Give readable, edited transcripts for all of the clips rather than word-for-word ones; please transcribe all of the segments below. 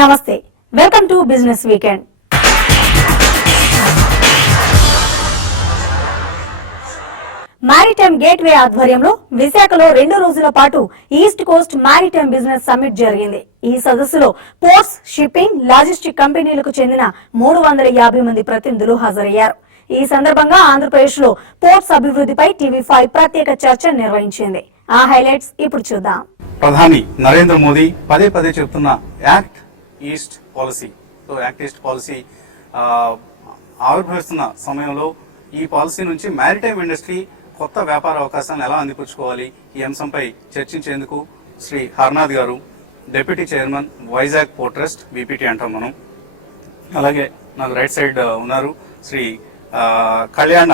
నమస్తే, welcome to business weekend. Maritime gateway ఆధ్వర్యంలో విశాఖలో 2 రోజుల పాటు east coast maritime business summit జరిగింది. ఈ సదస్సులో పోర్ట్స్, షిప్పింగ్, లాజిస్టిక్ కంపెనీలకు చెందిన 350 మంది ప్రతినిధులు హాజరయ్యారు. ఈ సందర్భంగా ఆంధ్రప్రదేశ్ లో పోర్ట్స్ అభివృద్ధిపై టీవీ5 ప్రత్యేక చర్చ నిర్వహించింది. ఆ హైలైట్స్ ఇప్పుడు చూద్దాం. ప్రధాని నరేంద్ర మోదీ పదే చెప్తున్న act east policy. So act east policy ఆవిర్భవిస్తున్న సమయంలో ఈ పాలసీ నుంచి మ్యారిటైమ్ ఇండస్ట్రీ కొత్త వ్యాపార అవకాశాలను ఎలా అందిపుచ్చుకోవాలి, ఈ అంశంపై చర్చించేందుకు శ్రీ హర్నాథ్ గారు, deputy chairman, Vizag port trust, VPT అంటాం మనం. అలాగే నాకు రైట్ సైడ్ ఉన్నారు శ్రీ కళ్యాణ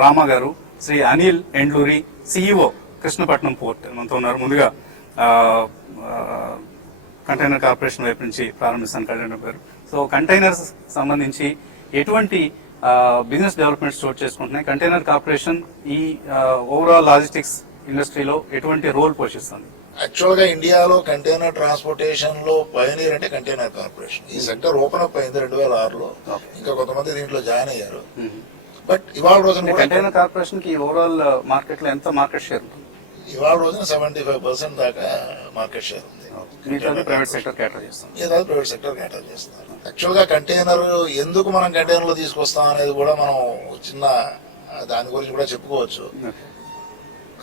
రామ గారు, శ్రీ అనిల్ ఎండ్లూరి, సిఇఓ కృష్ణపట్నం పోర్ట్ మనతో ఉన్నారు. ముందుగా కంటైనర్ కార్పొరేషన్ వైపు నుంచి ప్రారంభిస్తాను కళ్యాణ్ గారు. సో కంటైనర్స్ సంబంధించి ఎటువంటి బిజినెస్ డెవలప్మెంట్స్ చోటు చేసుకుంటున్నాయి, కంటైనర్ కార్పొరేషన్ ఈ ఓవరాల్ లాజిస్టిక్స్ ఇండస్ట్రీలో ఎటువంటి రోల్ పోషిస్తుంది? యాక్చువల్ గా ఇండియాలో కంటైనర్ ట్రాన్స్పోర్టేషన్ లో పయనీర్ అంటే కంటైనర్ కార్పొరేషన్. ఈ సెక్టర్ ఓపెన్ అప్ అయింది 2006లో. ఇంకా కొంతమంది దీంట్లో జాయిన్ అయ్యారు. బట్ ఇవాళ రోజున కంటైనర్ కార్పొరేషన్ కి ఓవరాల్ మార్కెట్ లో ఎంత మార్కెట్ షేర్ ఉంటుంది? ఇవాళ రోజున 75% దాకా మార్కెట్ షేర్ ఉంది. ప్రైవేట్ సెక్టర్ క్యాటర్ చేస్తుంది, ప్రైవేట్ సెక్టర్ క్యాటర్ చేస్తున్నారు. యాక్చువల్ గా కంటైనర్ ఎందుకు మనం కంటైనర్ లో తీసుకొస్తాం అనేది కూడా మనం చిన్న దాని గురించి కూడా చెప్పుకోవచ్చు.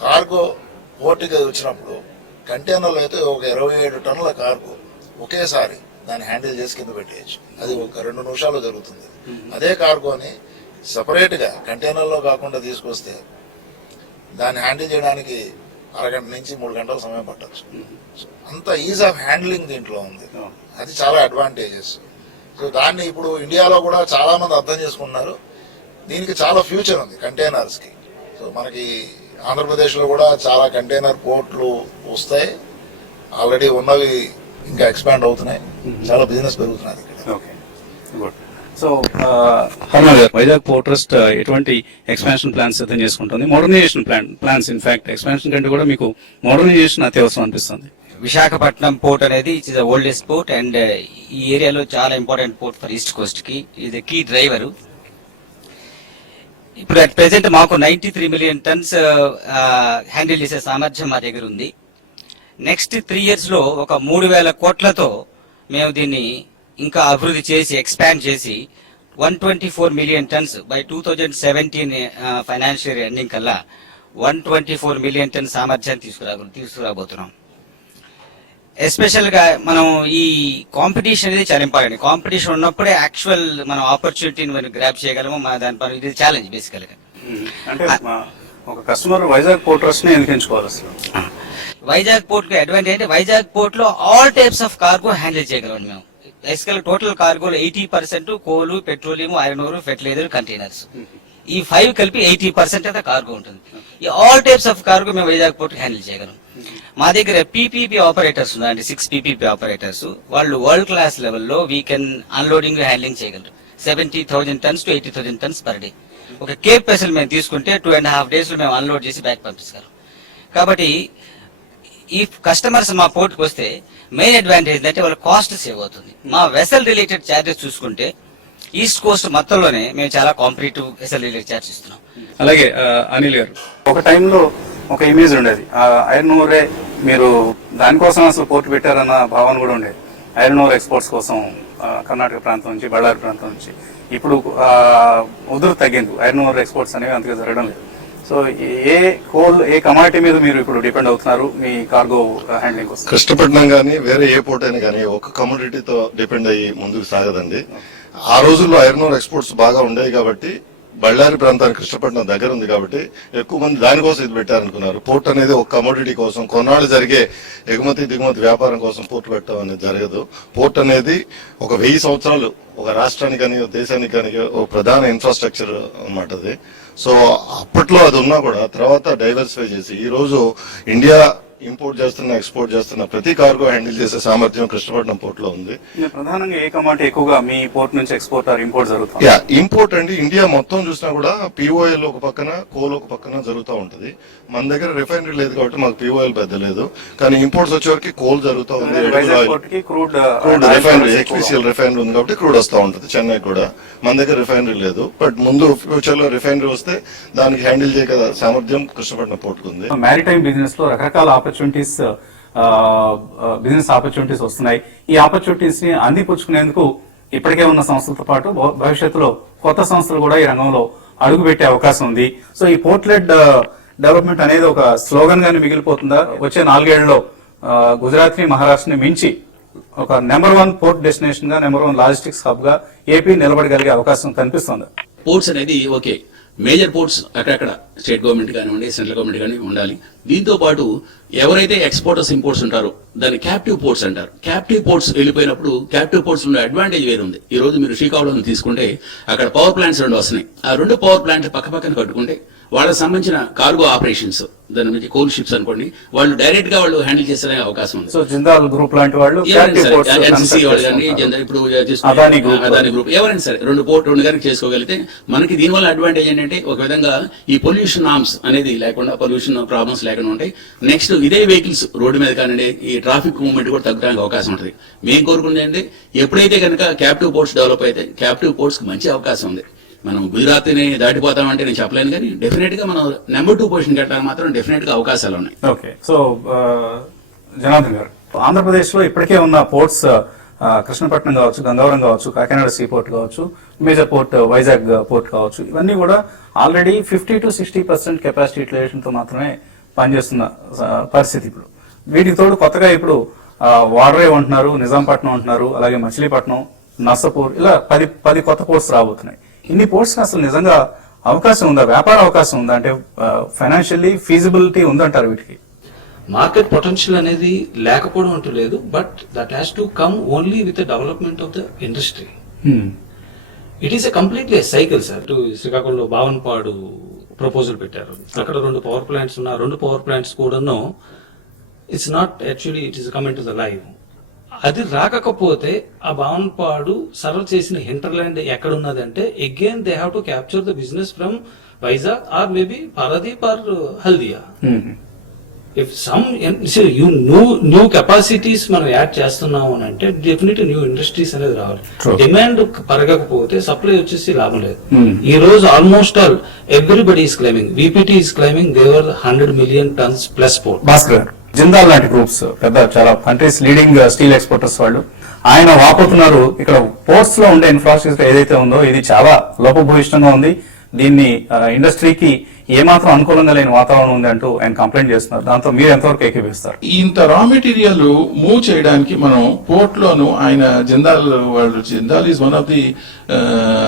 కార్గో పోర్టుకి వచ్చినప్పుడు కంటైనర్లు అయితే ఒక 27 టన్నుల కార్గో ఒకేసారి దాన్ని హ్యాండిల్ చేసి కింద పెట్టేయచ్చు. అది ఒక 2 నిమిషాల్లో జరుగుతుంది. అదే కార్గోని సపరేట్ గా కంటైనర్ లో కాకుండా తీసుకొస్తే దాన్ని హ్యాండిల్ చేయడానికి 1.5 గంట నుంచి 3 గంటల సమయం పట్టచ్చు. అంత ఈజ్ ఆఫ్ హ్యాండ్లింగ్ దీంట్లో ఉంది. అది చాలా అడ్వాంటేజెస్. సో దాన్ని ఇప్పుడు ఇండియాలో కూడా చాలా మంది అర్థం చేసుకున్నారు. దీనికి చాలా ఫ్యూచర్ ఉంది కంటైనర్స్ కి. సో మనకి ఆంధ్రప్రదేశ్ లో కూడా చాలా కంటైనర్ పోర్ట్లు వస్తాయి. ఆల్రెడీ ఉన్నవి ఇంకా ఎక్స్పాండ్ అవుతున్నాయి. చాలా బిజినెస్ పెరుగుతున్నది ఇక్కడ. సో వైజాగ్ పోర్ట్ ట్రస్ట్ ఎటువంటి ఎక్స్పాన్షన్ ప్లాన్స్ సిద్ధం చేసుకుంటుంది? మోడర్నైజేషన్ ప్లాన్స్ ఇన్ఫాక్ట్ ఎక్స్పాన్షన్ కంటే కూడా మీకు మోడర్నైజేషన్ అత్యవసరం అనిపిస్తుంది. విశాఖపట్నం పోర్ట్ అనేది it's the oldest port and ఈ ఏరియాలో చాలా important port for east Coast కి. ఇది కీ డ్రైవర్. ఇప్పుడు అట్ ప్రెసెంట్ మాకు 93 మిలియన్ టన్స్ హ్యాండిల్ చేసే సామర్థ్యం మా దగ్గర ఉంది. నెక్స్ట్ 3 years లో ఒక 3,000 కోట్లతో మేము దీన్ని ఇంకా అభివృద్ధి చేసి ఎక్స్పాండ్ చేసి 124 million tons by 2017 financial year ending కల్లా 124 మిలియన్ టన్ సామర్థ్యాన్ని తీసుకురాబోతున్నాం. ఎస్పెషల్ గా మనం ఈ కాంపిటీషన్ అనేది చాలా ఇంపార్టెంట్. కాంపిటీషన్ ఉన్నప్పుడే యాక్చువల్ మనం ఆపర్చునిటీని మనం గ్రాప్ చేయగలము. దానిపై ఇది ఛాలెంజ్ బేసికల్ గా. అంటే ఒక కస్టమర్ వైజాగ్ పోర్ట్ ట్రస్ట్ ని ఎందుకు ఎంచుకోవాలి అసలు? వైజాగ్ పోర్ట్ కు అడ్వాంటేజ్ అంటే వైజాగ్ పోర్ట్ లో all types of cargo handle చేయగలం మేము. బేసికల్ టోటల్ కార్గోలో 80% coal, petroleum, iron ore, fertiliser, containers, ఈ 5 కలిపి 80% అయితే కార్గో ఉంటుంది. ఈ ఆల్ టైప్స్ ఆఫ్ కార్గో మేము వైజాగ్ పోర్ట్ హ్యాండిల్ చేయగలం. మా దగ్గర పీపీపీ ఆపరేటర్స్ ఉన్నారండి, 6 పీపీపీ ఆపరేటర్స్. వాళ్ళు వరల్డ్ క్లాస్ లెవెల్లో వీ కెన్ అన్లోడింగ్, హ్యాండ్లింగ్ చేయగలరు. 70,000 turns to 80,000 turns per day. ఒక కేప్ వెసల్ మేము తీసుకుంటే 2.5 days లో మేము అన్లోడ్ చేసి బ్యాక్ పంపిస్తాం. కాబట్టి ఈ కస్టమర్స్ మా పోర్ట్కి వస్తే మెయిన్ అడ్వాంటేజ్ ఏంటంటే వాళ్ళ కాస్ట్ సేవ్ అవుతుంది. మా వెసల్ రిలేటెడ్ ఛార్జెస్ చూసుకుంటే ఈస్ట్ కోస్ట్ మొత్తంలోనే మేము చాలా కాంపిటేటివ్ వెసల్ రిలేటెడ్ ఛార్జ్ ఇస్తున్నాం. అలాగే అనిల్ గారు, ఒక టైంలో ఒక ఇమేజ్ ఉండేది, ఐరన్ ఓరే మీరు దానికోసం అసలు పోర్ట్ పెట్టారన్న భావన కూడా ఉండేది. ఐరన్ ఓర్ ఎక్స్పోర్ట్స్ కోసం కర్ణాటక ప్రాంతం నుంచి, బళ్ళారి ప్రాంతం నుంచి. ఇప్పుడు ఉదురు తగ్గింది, ఐరన్ ఓర్ ఎక్స్పోర్ట్స్ అనేవి అంతగా జరగడం లేదు. సో ఏ కమాడిటీ మీద మీరు ఇప్పుడు డిపెండ్ అవుతున్నారు మీ కార్గో హ్యాండ్లింగ్ కోసం? కృష్ణపట్నం గానీ వేరే ఏ పోర్ట్ అయినా కానీ ఒక కమోడిటీతో డిపెండ్ అయ్యి ముందుకు సాగదండి. ఆ రోజుల్లో ఐరన్ ఓర్ ఎక్స్పోర్ట్స్ బాగా ఉండేవి కాబట్టి, బళ్ళారి ప్రాంతానికి కృష్ణపట్నం దగ్గర ఉంది కాబట్టి ఎక్కువ మంది దానికోసం ఇది పెట్టారనుకున్నారు. పోర్ట్ అనేది ఒక కమోడిటీ కోసం, కొన్నాళ్ళు జరిగే ఎగుమతి దిగుమతి వ్యాపారం కోసం పోర్ట్ పెట్టడం అనేది జరగదు. పోర్ట్ అనేది ఒక 1000 సంవత్సరాలు ఒక రాష్ట్రానికి కానీ దేశానికి కానీ ఒక ప్రధాన ఇన్ఫ్రాస్ట్రక్చర్ అన్నమాట అది. సో అప్పట్లో అది ఉన్నా కూడా తర్వాత డైవర్సిఫై చేసి ఈ రోజు ఇండియా ఇంపోర్ట్ చేస్తున్న ఎక్స్పోర్ట్ చేస్తున్న ప్రతి కార్గో హ్యాండిల్ చేసే సామర్థ్యం కృష్ణపట్నం పోర్ట్ లో ఉంది. ప్రధానంగా ఏ కమాండ్ ఎక్కువగా మీ పోర్ట్ నుంచి ఎక్స్పోర్ట్ ఆర్ ఇంపోర్ట్ జరుగుతుంది? యా, ఇంపోర్ట్ అండి. ఇండియా మొత్తం చూసినా కూడా పిఓఎల్ ఒక పక్కన, కోల్ ఒక పక్కన జరుగుతూ ఉంటది. మన దగ్గర రిఫైనరీ లేదు కాబట్టి మాకు పిఓఎల్ పెద్ద లేదు, కానీ ఇంపోర్ట్స్ వచ్చేవరకు కోల్ జరుగుతూ ఉంది. క్రూడ్ రిఫైనరీ HPCL రిఫైనరీ ఉంది కాబట్టి క్రూడ్ వస్తూ ఉంటుంది. చెన్నై కూడా మన దగ్గర రిఫైనరీ లేదు, బట్ ముందు ఫ్యూచర్ లో రిఫైనరీ వస్తే దానికి హ్యాండిల్ చేయగల సామర్థ్యం కృష్ణపట్నం పోర్ట్ ఉంది. మ్యారిటైమ్ బిజినెస్ లో రకరకాల ఆపర్చునిటీస్, బిజినెస్ ఆపర్చునిటీస్ వస్తున్నాయి. ఈ ఆపర్చునిటీస్ ని అందిపుచ్చుకునేందుకు ఇప్పటికే ఉన్న సంస్థలతో పాటు భవిష్యత్తులో కొత్త సంస్థలు కూడా ఈ రంగంలో అడుగు పెట్టే అవకాశం ఉంది. సో ఈ పోర్ట్లెడ్ డెవలప్మెంట్ అనేది ఒక స్లోగన్ గానే మిగిలిపోతుందా? వచ్చే 4 ఏళ్లలో గుజరాత్ ని, మహారాష్ట్రని మించి ఒక నెంబర్ 1 పోర్ట్ డెస్టినేషన్ గా, నెంబర్ 1 లాజిస్టిక్స్ హబ్ గా ఏపీ నిలబడగలిగే అవకాశం కనిపిస్తుంది. పోర్ట్స్ అనేది ఓకే, మేజర్ పోర్ట్స్ అక్కడక్కడ స్టేట్ గవర్నమెంట్ కానివ్వండి, సెంట్రల్ గవర్నమెంట్ కానీ ఉండాలి. దీంతో పాటు ఎవరైతే ఎక్స్పోర్టర్స్ ఇంపోర్ట్స్ ఉంటారో దాన్ని క్యాప్టివ్ పోర్ట్స్ అంటారు. క్యాప్టివ్ పోర్ట్స్ వెళ్ళిపోయినప్పుడు క్యాప్టివ్ పోర్ట్స్ ఉండే అడ్వాంటేజ్ వేరు ఉంది. ఈ రోజు మీరు శ్రీకాకుళం తీసుకుంటే అక్కడ పవర్ ప్లాంట్స్ 2 వస్తున్నాయి. ఆ 2 పవర్ ప్లాంట్లు పక్క పక్కన కట్టుకుంటే వాళ్ళకి సంబంధించిన కార్గో ఆపరేషన్స్, దాని నుంచి కోల్ షిప్స్ అనుకోండి, వాళ్ళు డైరెక్ట్ గా వాళ్ళు హ్యాండిల్ చేసే అవకాశం ఉంది. సో జిందాల్ గ్రూప్ లాంటి వాళ్ళు, ఎన్సీసీ వాళ్ళు కానీ, ఇప్పుడు అదాని గ్రూప్ ఎవరైనా సరే 2 గారికి చేసుకోగలిగితే మనకి దీనివల్ల అడ్వాంటేజ్ ఏంటంటే ఒక విధంగా ఈ పొల్యూషన్ నార్మ్స్ అనేది లేకుండా, పొల్యూషన్ ప్రాబ్లమ్స్ లేకుండా ఉంటాయి. నెక్స్ట్ ఇదే వెహికల్స్ రోడ్డు మీద కానివ్వండి, ఈ ట్రాఫిక్ మూవ్మెంట్ కూడా తగ్గడానికి అవకాశం ఉంటుంది. మేము కోరుకునేది అంటే ఎప్పుడైతే కనుక క్యాప్టివ్ పోర్ట్స్ డెవలప్ అయితే క్యాప్టివ్ పోర్ట్స్ కి మంచి అవకాశం ఉంది. మనం గుజరాత్ ని దాటిపోతామంటే నేను చెప్పలేను, కానీ డెఫినెట్ గా మనం నెంబర్ 2 పొజిషన్ కట్టడానికి మాత్రం డెఫినెట్ గా అవకాశాలు ఉన్నాయి. ఓకే, సో జనార్దన్ గారు, ఆంధ్రప్రదేశ్ లో ఇప్పటికే ఉన్న పోర్ట్స్ కృష్ణపట్నం కావచ్చు, గంగవరం కావచ్చు, కాకినాడ సీ పోర్ట్ కావచ్చు, మేజర్ పోర్ట్ వైజాగ్ పోర్ట్ కావచ్చు, ఇవన్నీ కూడా ఆల్రెడీ 50 to 60% కెపాసిటీ యూటిలైజేషన్ తో మాత్రమే పనిచేస్తున్న పరిస్థితి. ఇప్పుడు వీటికి తోడు కొత్తగా ఇప్పుడు వాడరేవ్ అంటున్నారు, నిజాంపట్నం అంటున్నారు, అలాగే మచిలీపట్నం, నర్సపూర్, ఇలా 10 కొత్త పోర్ట్స్ రాబోతున్నాయి. ఇన్ని పోర్ట్స్ అసలు నిజంగా అవకాశం ఉందా? వ్యాపార అవకాశం ఉందా? అంటే ఫైనాన్షియల్లీ ఫీజిబిలిటీ ఉందంటారు వీటికి? మార్కెట్ పొటెన్షియల్ అనేది లేకపోవడం అంటూ లేదు, but that has to come only with the development of the industry. It is a completely cycle sir. శ్రీకాకుళంలో బావన్పాడు ప్రపోజల్ పెట్టారు, అక్కడ 2 పవర్ ప్లాంట్స్ ఉన్న 2 పవర్ ప్లాంట్స్ కూడాను it's not actually it is coming to the live. అది రాకపోతే ఆ Bhavanapadu serve చేసిన hinterland ఎక్కడ ఉన్నదంటే again they have to capture the business from Vizag or maybe Paradip or Haldia. If some new capacities మనం యాడ్ చేస్తున్నాము అని అంటే డెఫినెట్ న్యూ ఇండస్ట్రీస్ అనేది రావాలి. డిమాండ్ పెరగకపోతే సప్లై వచ్చేసి లాభం లేదు. ఈ రోజు almost all everybody is claiming, VPT is claiming they were 100 million tons plus port. Bhaskar, Jindal లాంటి గ్రూప్స్ పెద్ద చాలా కంట్రీస్ లీడింగ్ స్టీల్ ఎక్స్పోర్టర్స్ వాళ్ళు ఆయన వాపోతున్నారు, ఇక్కడ పోర్ట్స్ లో ఉండే ఇన్ఫ్రాస్ట్రక్చర్ ఏదైతే ఉందో ఇది చాలా లోపభూయిష్టంగా ఉంది, దీన్ని ఇండస్ట్రీకి ఏమాత్రం అనుకూలంగా లేని వాతావరణం ఉంది అంటూ ఆయన కంప్లైంట్ చేస్తున్నారు. దాంతో మీరు ఎంతవరకు ఏకీపిస్తారు? ఇంత రా మెటీరియల్ మూవ్ చేయడానికి మనం పోర్ట్ లోను ఆయన Jindal is one of the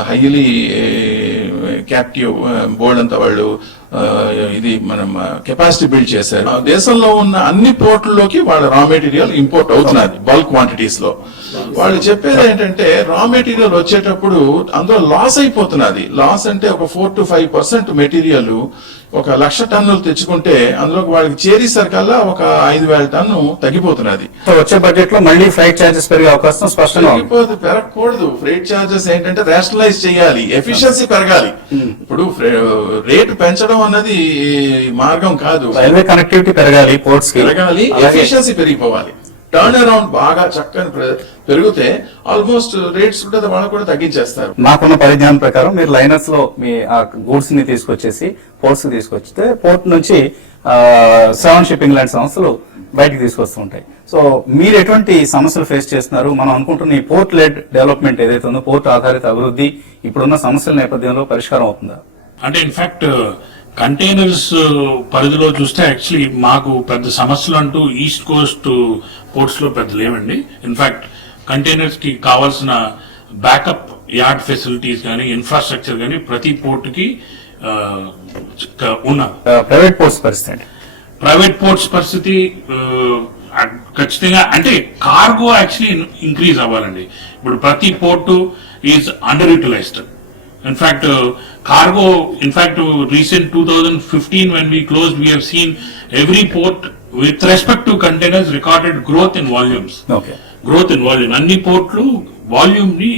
highly captive board అంతా వాళ్ళు ఇది మనం కెపాసిటీ బిల్డ్ చేశారు. దేశంలో ఉన్న అన్ని పోర్టుల్లోకి వాళ్ళ రా మెటీరియల్ ఇంపోర్ట్ అవుతున్నది బల్క్ క్వాంటిటీస్ లో. వాళ్ళు చెప్పేది ఏంటంటే రా మెటీరియల్ వచ్చేటప్పుడు అందులో లాస్ అయిపోతున్నది. లాస్ అంటే ఒక 4 to 5% మెటీరియల్ 1,00,000 టన్నులు తెచ్చుకుంటే అందులో వాళ్ళకి చేరేసరికల్లా ఒక 5,000 టన్ను తగ్గిపోతున్నది. వచ్చే బడ్జెట్ లో మళ్ళీ ఫ్రైట్ చార్జెస్ పెరిగే అవకాశం స్పష్టంగా పెరగకూడదు. ఫ్రైట్ చార్జెస్ ఏంటంటే రేషనలైజ్ చేయాలి, ఎఫిషియన్సీ పెరగాలి. ఇప్పుడు రేటు పెంచడం అన్నది మార్గం కాదు. రైల్వే కనెక్టివిటీ పెరగాలి, పోర్ట్స్ పెరగాలి, ఎఫిషియన్సీ పెరిగిపోవాలి. టర్న్ అరౌండ్ బాగా చక్కని పెరిగితే ఆల్మోస్ట్ రేట్స్ కూడా వాళ్ళు కూడా తగ్గించేస్తారు. నాకున్న పరిజ్ఞానం ప్రకారం మీరు లైనర్స్ లో మీ గూడ్స్ ని తీసుకొచ్చేసి పోర్ట్స్ తీసుకొచ్చితే పోర్ట్ నుంచి 7 షిప్పింగ్ లాంటి సంస్థలు బయటకు తీసుకొస్తూ ఉంటాయి. సో మీరు ఎటువంటి సమస్యలు ఫేస్ చేస్తున్నారు? మనం అనుకుంటున్న ఈ పోర్ట్ లెడ్ డెవలప్మెంట్ ఏదైతే ఉందో, పోర్ట్ ఆధారిత అభివృద్ధి ఇప్పుడున్న సమస్యల నేపథ్యంలో పరిష్కారం అవుతుందా? అంటే ఇన్ఫాక్ట్ కంటైనర్స్ పరిధిలో చూస్తే యాక్చువల్లీ మాకు పెద్ద సమస్యలు అంటూ ఈస్ట్ కోస్ట్ పోర్ట్స్ లో పెద్ద లేవండి. ఇన్ఫాక్ట్ కంటైనర్స్ కి కావాల్సిన బ్యాకప్ యార్డ్ ఫెసిలిటీస్ కానీ, ఇన్ఫ్రాస్ట్రక్చర్ కానీ ప్రతి పోర్ట్ కి ఉన్నారు. ప్రైవేట్ పోర్ట్స్ పరిస్థితి, ప్రైవేట్ పోర్ట్స్ పరిస్థితి ఖచ్చితంగా అంటే కార్గో యాక్చువల్లీ ఇంక్రీజ్ అవ్వాలండి. ఇప్పుడు ప్రతి port is under utilised. In fact cargo, in fact, recent 2015 when we closed, we have seen every port with respect to containers recorded growth in volumes. Okay. Growth in volume అన్ని పోర్ట్లు volume ని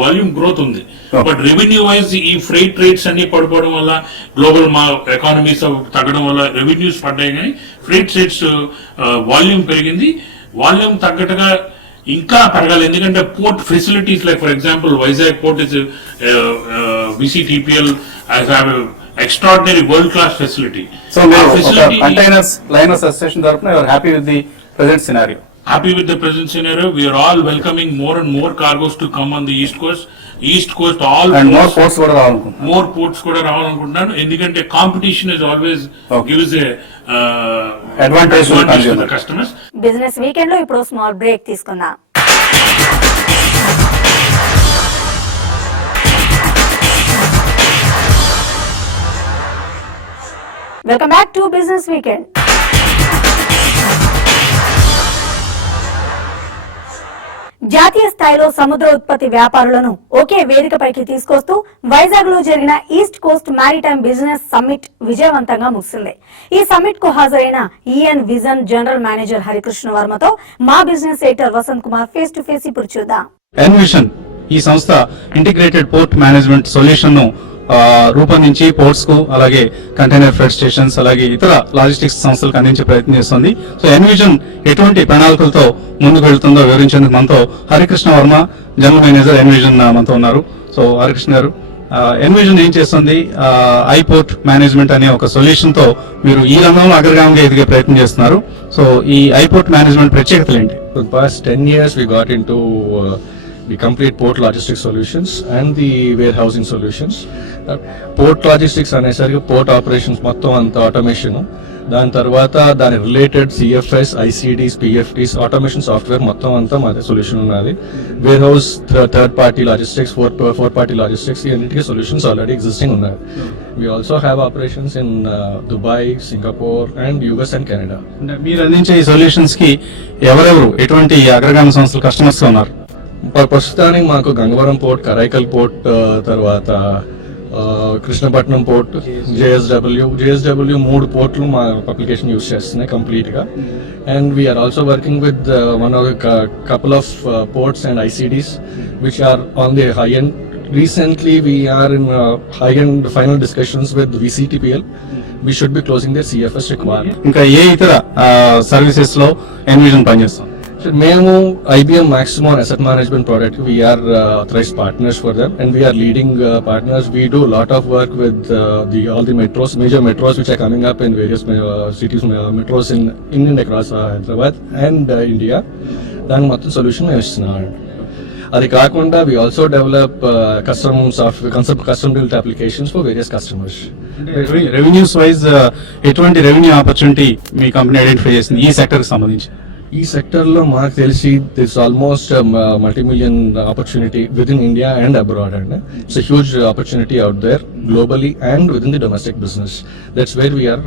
volume growth ఉంది. But revenue wise ఈ ఫ్reight rates అన్ని పడిపోవడం వల్ల global economies తగ్గడం వల్ల revenues పడ్డాయి, కానీ ఫ్reight రేట్స్ వాల్యూమ్ పెరిగింది. వాల్యూమ్ తగ్గట్టుగా ఇంకా పెరగాలి, ఎందుకంటే port facilities like for example Vizag port is VCTPL extraordinary world class facility. So containers liners association తరఫున your happy with the present scenario? Happy with the present scenario. We are all welcoming more and more cargoes to come on the East Coast. East Coast, all and more ports కూడా రావాలనుకుంటున్నాను. more ports కూడా రావాలనుకుంటున్నాను, ఎందుకంటే competition is always gives a Advantage to to the consumer. Customers. Business weekend లో ఇప్పుడు small break తీసుకుందాం. Welcome back to business weekend. జాతీయ స్థాయిలో సముద్ర ఉత్పత్తి వ్యాపారులను ఒకే వేదికపైకి తీసుకొస్తూ వైజాగ్ లో జరిగిన east coast maritime business summit విజయవంతంగా ముగిసింది. ఈ సమ్మిట్ కు హాజరైన Envision general manager Harikrishna వర్మతో మా business editor Vasanth Kumar face to face ఇప్పుడు చూద్దాం. ఎన్విషన్ ఈ సంస్థ ఇంటిగ్రేటెడ్ పోర్ట్ మేనేజ్మెంట్ సొల్యూషన్ ను రూపొందించి పోర్ట్స్ కు, అలాగే కంటైనర్ ఫ్రెడ్ స్టేషన్స్, అలాగే ఇతర లాజిస్టిక్స్ సంస్థలకు అందించే ప్రయత్నం చేస్తుంది. సో ఎన్విజన్ ఎటువంటి ప్రణాళికలతో ముందుకు వెళ్తుందో వివరించేందుకు మనతో Harikrishna Varma, general manager envision మనతో ఉన్నారు. సో హరికృష్ణ గారు, ఎన్విజన్ ఏం చేస్తుంది? ఐపోర్ట్ మేనేజ్మెంట్ అనే ఒక సొల్యూషన్ తో మీరు ఈ రంగంలో అగ్రగామిగా ఎదిగే ప్రయత్నం చేస్తున్నారు. సో ఈ ఐపోర్ట్ మేనేజ్మెంట్ ప్రత్యేకతలు ఏంటి? For the past 10 years, we got into the complete port logistics solutions and the warehousing solutions. Port logistics అనేసరికి port operations మొత్తం అంత ఆటోమేషన్, దాని తర్వాత దాని related CFS, ICDs, PFDs, automation software మొత్తం అంతా మాదే సొల్యూషన్ ఉన్నది. Warehouse, third party logistics, four party logistics, ఈ అన్నిటికీ సొల్యూషన్స్ ఆల్రెడీ ఎగ్జిస్టింగ్ ఉన్నాయి. We also have operations in Dubai, Singapore and US and Canada. మీరు అందించే ఈ సొల్యూషన్స్ కి ఎవరెవరు, ఎటువంటి అగ్రగామి సంస్థలు కస్టమర్స్ గా ఉన్నారు? ప్రస్తుతానికి మాకు గంగవరం పోర్ట్, కరైకల్ పోర్ట్, తర్వాత కృష్ణపట్నం పోర్ట్, JSW 3 పోర్ట్లు మా అప్లికేషన్ యూస్ చేస్తున్నాయి కంప్లీట్ గా. And we are also working with one couple of ports and ICDs which are on the high end. Recently, we are in high-end final discussions with VCTPL. We should be closing their CFS requirement. ఇంకా ఏ ఇతర services లో envision పనిచేస్తాం? So, మేము IBM Maximum Asset Management Product, we are authorized partners for them, and we are leading partners. We do a lot of work with all the metros, major metros which are coming up in various cities, metros in and across Hyderabad and India. దానికి మొత్తం solution మేము ఇస్తున్నాం. అది కాకుండా we also develop custom built applications for various customers. Revenues wise ఎటువంటి revenue opportunity మీ company identify చేసింది ఈ sector కి సంబంధించి? ఈ సెక్టర్ లో మాకు తెలిసి this almost multi-million opportunity within India and abroad అండి. It's huge opportunity out there globally and within the domestic business. That's where we're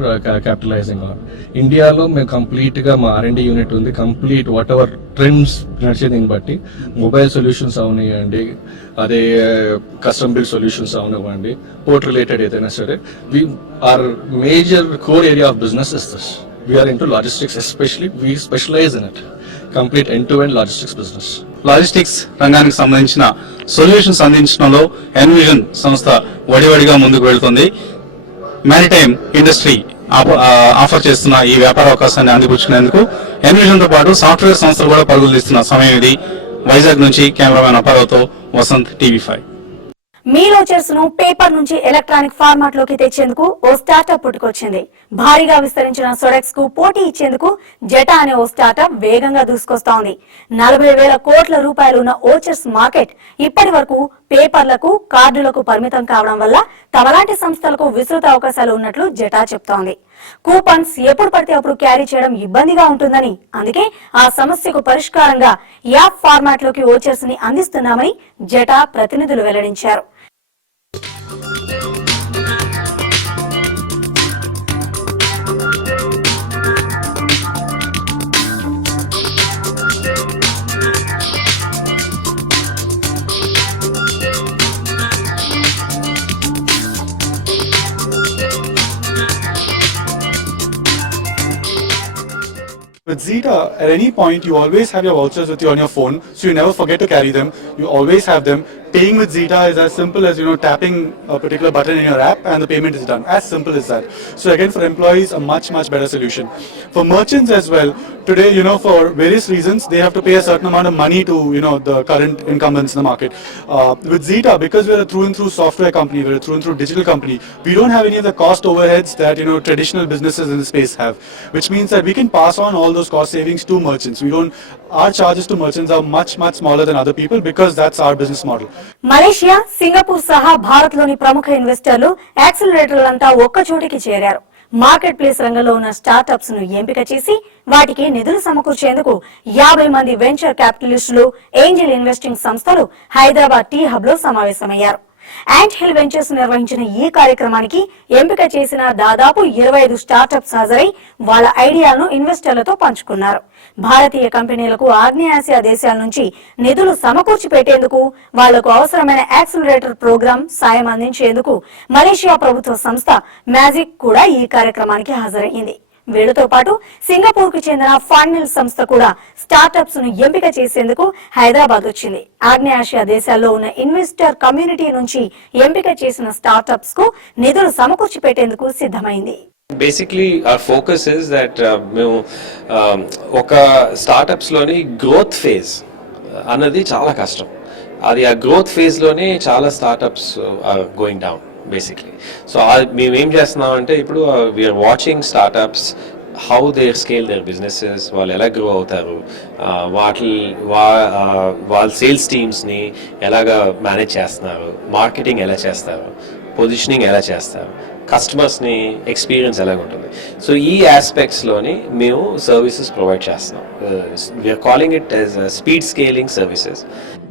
capitalising on. ఇండియాలో మేము కంప్లీట్ గా మా R&D యూనిట్ ఉంది. కంప్లీట్ వాట్ ఎవర్ ట్రెండ్స్ నడిచేది బట్టి mobile solutions అవనివ్వండి, అదే కస్టమ్ బిల్డ్ సొల్యూషన్స్ అవనివ్వండి, పోర్ట్ రిలేటెడ్ ఏదైనా సరే, our major core area of business is this. We are into logistics, especially we specialize in it. Complete end-to-end logistics business. Logistics రంగానికి సంబంధించిన solutions అందించడంలో ఎన్విజన్ సంస్థ వడివడిగా ముందుకు వెళ్తుంది. మారిటైమ్ ఇండస్ట్రీ ఆఫర్ చేస్తున్న ఈ వ్యాపార అవకాశాన్ని అందిపుచ్చుకునేందుకు ఎన్విజన్ తో పాటు సాఫ్ట్వేర్ సంస్థలు కూడా పరుగులు తీస్తున్న సమయం ఇది. వైజాగ్ నుంచి కెమెరామెన్ అపారావుతో వసంత్, TV5. మీలో చెర్స్ను పేపర్ నుంచి ఎలక్ట్రానిక్ ఫార్మాట్ లోకి తెచ్చేందుకు ఓ స్టార్టప్ పుట్టుకొచ్చింది. భారీగా విస్తరించిన సొడెక్స్ కు పోటీ ఇచ్చేందుకు జెటా అనే ఓ స్టార్టప్ వేగంగా దూసుకొస్తోంది. 40,000 కోట్ల రూపాయలు ఉన్న ఓచర్స్ మార్కెట్ ఇప్పటి వరకు పేపర్లకు, కార్డులకు పరిమితం కావడం వల్ల తమలాంటి సంస్థలకు విస్తృత అవకాశాలు ఉన్నట్లు జెటా చెప్తోంది. కూపన్స్ ఎప్పుడు పడితే అప్పుడు క్యారీ చేయడం ఇబ్బందిగా ఉంటుందని, అందుకే ఆ సమస్యకు పరిష్కారంగా యాప్ ఫార్మాట్ లోకి ఓచర్స్ ని అందిస్తున్నామని జెటా ప్రతినిధులు వెల్లడించారు. With Zeta, at any point, you always have your vouchers with you on your phone, so you never forget to carry them. You always have them. Paying with Zeta is as simple as, tapping a particular button in your app and the payment is done. As simple as that. So again, for employees, a much, much better solution. For merchants as well, today, for various reasons, they have to pay a certain amount of money to, the current incumbents in the market. With Zeta, because we're a through and through software company, we're a through and through digital company, we don't have any of the cost overheads that, traditional businesses in the space have, which means that we can pass on all those cost savings to merchants. Our charges to merchants are much, much smaller than other people because that's our business model. Malaysia, Singapore సహా భారత్ లోని ప్రముఖ ఇన్వెస్టర్లు యాక్సిలరేటర్లంతా ఒక్క చోటికి చేరారు. Market place రంగంలో ఉన్న startups ను ఎంపిక చేసి వాటికి నిధులు సమకూర్చేందుకు 50 మంది వెంచర్ క్యాపిటలిస్టులు, ఏంజల్ ఇన్వెస్టింగ్ సంస్థలు హైదరాబాద్ టీ హబ్ లో సమావేశమయ్యారు. యాంట్ హిల్ వెంచర్స్ నిర్వహించిన ఈ కార్యక్రమానికి ఎంపిక చేసిన దాదాపు 25 స్టార్టప్స్ హాజరై వాళ్ళ ఐడియాలను ఇన్వెస్టర్లతో పంచుకున్నారు. భారతీయ కంపెనీలకు ఆగ్నేయాసియా దేశాల నుంచి నిధులు సమకూర్చి పెట్టేందుకు, వాళ్లకు అవసరమైన యాక్సిలరేటర్ ప్రోగ్రాం సాయం అందించేందుకు మలేషియా ప్రభుత్వ సంస్థ మ్యాజిక్ కూడా ఈ కార్యక్రమానికి హాజరయ్యింది. వీళ్లతో పాటు సింగపూర్ కు చెందిన ఫండ్మిల్ సంస్థ కూడా స్టార్టప్స్ ను ఎంపిక చేసేందుకు హైదరాబాద్ వచ్చింది. ఆగ్నేయాసియా దేశాల్లో ఉన్న ఇన్వెస్టర్ కమ్యూనిటీ నుంచి ఎంపిక చేసిన స్టార్టప్స్ కు నిధులు సమకూర్చి పెట్టేందుకు సిద్ధమైంది. Basically, our focus is that మేము ఒక స్టార్టప్స్ లోని గ్రోత్ ఫేజ్ అన్నది చాలా కష్టం. అది ఆ గ్రోత్ ఫేజ్ లోనే చాలా startups are going down basically. So మేము ఏం చేస్తున్నాం అంటే ఇప్పుడు we are watching startups, how they scale their businesses, వాళ్ళు ఎలా గ్రో అవుతారు, వాళ్ళ సేల్స్ టీమ్స్ని ఎలాగా మేనేజ్ చేస్తున్నారు, మార్కెటింగ్ ఎలా చేస్తారు, పొజిషనింగ్ ఎలా చేస్తారు, కస్టమర్స్ని ఎక్స్పీరియన్స్ ఎలాగ ఉంటుంది. సో ఈ ఆస్పెక్ట్స్లోని మేము సర్వీసెస్ ప్రొవైడ్ చేస్తున్నాం. We are calling it as speed scaling services.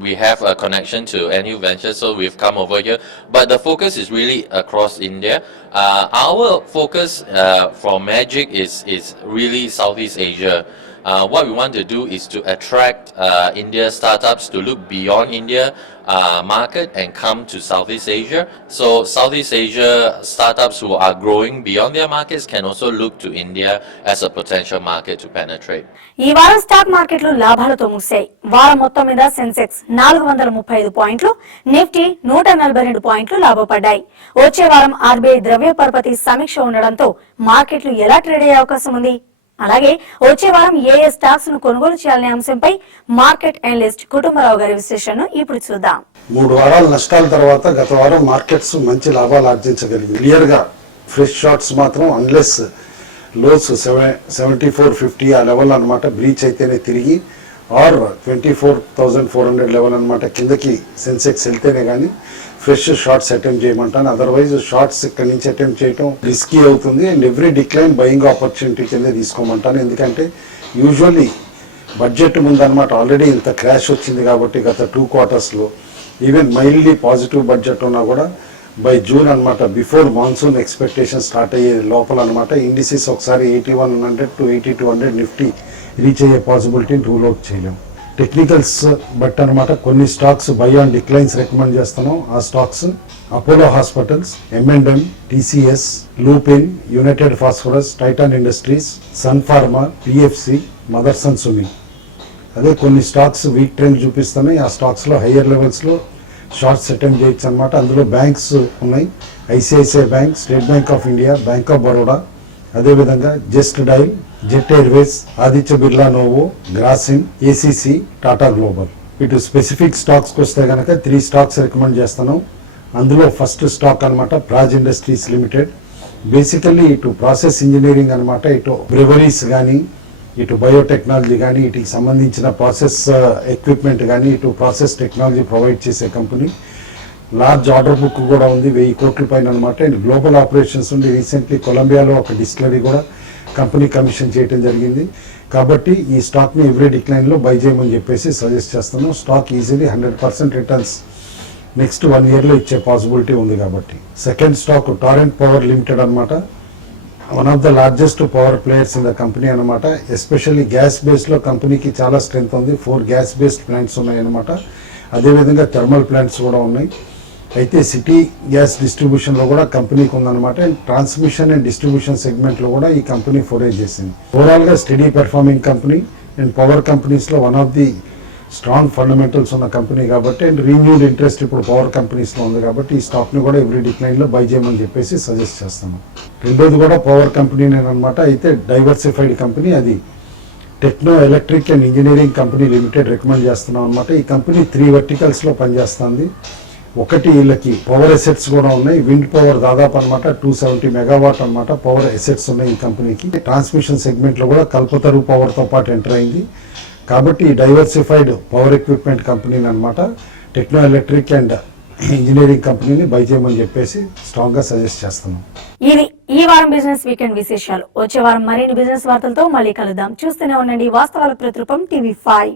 We have a connection to NU Ventures, so we've come over here. But the focus is really across India. Our focus for Magic is really Southeast Asia. What we want to do is to attract India startups to look beyond India market and come to Southeast Asia. So Southeast Asia startups who are growing beyond their markets can also look to India as a potential market to penetrate. ఈ వారం stock మార్కెట్లు లాభాలతో ముగిశాయి. వారం మొత్తం మీద సెన్సెక్స్ 435 పాయింట్లు, Nifty 142 పాయింట్లు లాభపడ్డాయి. వచ్చే వారం ఆర్బీఐ ద్రవ్య పరపతి సమీక్ష ఉండడంతో మార్కెట్లు ఎలా ట్రేడ్ అయ్యే అవకాశం ఉంది? అలాగే వచ్చే వారం ఏ స్టాక్స్ ను కొనుగోలు చేయాలనే అంశంపై మార్కెట్ అనలిస్ట్ కుటుంబరావు గారి విశ్లేషణను ఇప్పుడు చూద్దాం. 3 వారాల నష్టాల తర్వాత గత వారం మార్కెట్స్ మంచి లాభాలు ఆర్జించగలిగింది. క్లియర్ గా ఫ్రెష్ షార్ట్స్ మాత్రం అన్లెస్ లోస్ 7450 ఆ లెవెల్ అనమాట బ్రీచ్ అయితేనే తిరిగి, ఆర్ 24,400 లెవెల్ అనమాట కిందకి సెన్సెక్స్ వెళ్తేనే కానీ ఫ్రెష్ షార్ట్స్ అటెంప్ట్ చేయమంటాను. అదర్వైజ్ షార్ట్స్ ఇక్కడి నుంచి అటెంప్ట్ చేయడం రిస్కీ అవుతుంది. And every decline buying opportunity కింద తీసుకోమంటాను. ఎందుకంటే యూజువల్లీ బడ్జెట్ ముందనమాట ఆల్రెడీ ఇంత క్రాష్ వచ్చింది కాబట్టి గత 2 క్వార్టర్స్లో ఈవెన్ మైల్డ్లీ పాజిటివ్ బడ్జెట్ ఉన్నా కూడా బై జూన్ అనమాట బిఫోర్ మాన్సూన్ ఎక్స్పెక్టేషన్ స్టార్ట్ అయ్యే లోపల అనమాట ఇండిసెస్ ఒకసారి 8100 to 8200 నిఫ్టీ రీచ్ అయ్యే పాసిబిలిటీని రూల్ అవుట్ చేయలేము. టెక్నికల్స్ బట్ అనమాట కొన్ని stocks buy on declines recommend చేస్తున్నాం. ఆ stocks Apollo Hospitals, M&M, TCS, Lupin, United Phosphorus, Titan Industries, Sun Pharma, PFC, Motherson Sumi. అదే కొన్ని స్టాక్స్ వీక్ ట్రెండ్ చూపిస్తున్నాయి. ఆ స్టాక్స్లో హయ్యర్ లెవెల్స్లో షార్ట్స్ అటెంప్ట్ చేయొచ్చు అనమాట. అందులో బ్యాంక్స్ ఉన్నాయి. ICICI bank, State Bank of India, Bank of Baroda, అదేవిధంగా Just Dial, Jet Airways, Aditya Birla Nuvo, Grasim, ACC, Tata Global. ఇటు స్పెసిఫిక్ స్టాక్స్కి వస్తే కనుక 3 స్టాక్స్ రికమెండ్ చేస్తాను. అందులో ఫస్ట్ స్టాక్ అనమాట ప్రాజ్ ఇండస్ట్రీస్ లిమిటెడ్. బేసికల్లీ ఇటు ప్రాసెస్ ఇంజనీరింగ్ అనమాట, ఇటు బ్రెవరీస్ కానీ, ఇటు బయోటెక్నాలజీ కానీ, వీటికి సంబంధించిన ప్రాసెస్ ఎక్విప్మెంట్ కానీ, ఇటు ప్రాసెస్ టెక్నాలజీ ప్రొవైడ్ చేసే కంపెనీ. లార్జ్ ఆర్డర్ బుక్ కూడా ఉంది, 1000 కోట్ల పైన అనమాట. అండ్ గ్లోబల్ ఆపరేషన్స్ ఉండి రీసెంట్లీ కొలంబియాలో ఒక డిస్టిలరీ కూడా కంపెనీ కమిషన్ చేయడం జరిగింది. కాబట్టి ఈ స్టాక్ని ఎవ్రీ డిక్లైన్లో బై చేయమని చెప్పేసి సజెస్ట్ చేస్తున్నాం. స్టాక్ ఈజీలీ 100% రిటర్న్స్ నెక్స్ట్ 1 ఇయర్లో ఇచ్చే పాసిబిలిటీ ఉంది కాబట్టి. Second stock Torrent Power Limited అనమాట. One of the largest power players in the company అనమాట. ఎస్పెషల్లీ గ్యాస్ బేస్లో కంపెనీకి చాలా స్ట్రెంత్ ఉంది. 4 గ్యాస్ బేస్డ్ ప్లాంట్స్ ఉన్నాయి అనమాట. అదేవిధంగా థర్మల్ ప్లాంట్స్ కూడా ఉన్నాయి. అయితే సిటీ గ్యాస్ డిస్ట్రిబ్యూషన్లో కూడా కంపెనీకి ఉందన్నమాట. అండ్ ట్రాన్స్మిషన్ అండ్ డిస్ట్రిబ్యూషన్ సెగ్మెంట్లో కూడా ఈ కంపెనీ ఫోరే చేసింది. ఓవరాల్గా steady performing company and power కంపెనీస్లో one of the strong fundamentals ఉన్న కంపెనీ కాబట్టి అండ్ రీన్యూడ్ ఇంట్రెస్ట్ ఇప్పుడు పవర్ కంపెనీస్లో ఉంది కాబట్టి ఈ స్టాక్ని కూడా ఎవ్రీ డిక్లైన్లో బై చేయమని చెప్పేసి సజెస్ట్ చేస్తాను. రెండోది కూడా పవర్ కంపెనీనేనమాట. అయితే డైవర్సిఫైడ్ కంపెనీ, అది techno electric and engineering company limited recommend చేస్తున్నాం అనమాట. ఈ కంపెనీ 3 వర్టికల్స్లో పనిచేస్తుంది. ఒకటి వీళ్ళకి పవర్ ఎసెట్స్ కూడా ఉన్నాయి. విండ్ పవర్ దాదాపు అనమాట 270 మెగావాట్ అనమాట పవర్ ఎసెట్స్ ఉన్నాయి ఈ కంపెనీకి. ట్రాన్స్మిషన్ సెగ్మెంట్లో కూడా కల్పతరు పవర్తో పాటు ఎంటర్ అయింది కాబట్టి డైవర్సిఫైడ్ పవర్ ఎక్విప్మెంట్ కంపెనీని అనమాట టెక్నో ఎలక్ట్రిక్ అండ్ ఇంజనీరింగ్ కంపెనీని బై చేయమని చెప్పేసి స్ట్రాంగ్ గా సజెస్ట్ చేస్తున్నాం. ఇది ఈ వారం బిజినెస్ వీకెండ్ విశేషాలు. వచ్చే వారం మరిన్ని బిజినెస్ వార్తలతో మళ్ళీ కలుద్దాం. చూస్తూనే ఉండండి వాస్తవాల ప్రతిరూపం TV5.